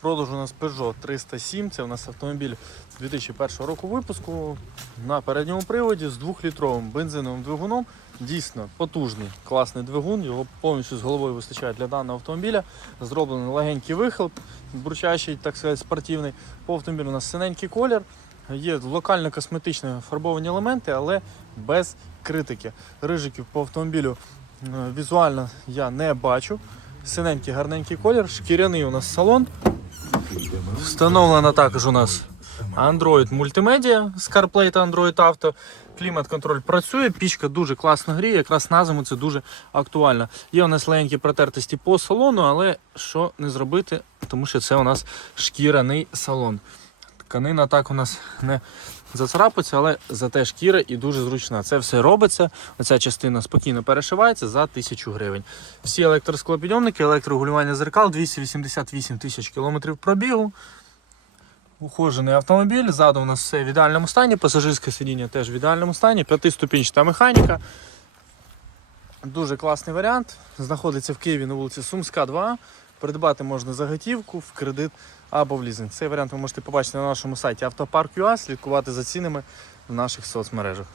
продажу у нас Peugeot 307. Це у нас автомобіль 2001 року випуску на передньому приводі з 2-літровим бензиновим двигуном. Дійсно потужний, класний двигун. Його повністю з головою вистачає для даного автомобіля. Зроблений легенький вихлоп, бурчащий, так сказати, спортивний. По автомобілю у нас синенький колір. Є локально косметичні фарбовані елементи, але без критики. Рижиків по автомобілю е, візуально я не бачу. Синенький гарненький колір, шкіряний у нас салон. Встановлено також у нас Android Multimedia з CarPlay та Android Auto. Клімат-контроль працює, пічка дуже класно гріє, якраз на зиму це дуже актуально. Є у нас легенькі протертості по салону, але що не зробити, тому що це у нас шкіряний салон. Тканина так у нас не зацарапиться, але зате шкіра і дуже зручна. Це все робиться. Оця частина спокійно перешивається за 1000 гривень. Всі електросклопідйомники, електрорегулювання зеркал, 288 тисяч кілометрів пробігу. Ухожений автомобіль. Ззаду у нас все в ідеальному стані. Пасажирське сидіння теж в ідеальному стані. П'ятиступінчата механіка. Дуже класний варіант. Знаходиться в Києві на вулиці Сумська, 2. Придбати можна заготівку в кредит або в лізинг. Цей варіант ви можете побачити на нашому сайті Автопарк.ua, слідкувати за цінами в наших соцмережах.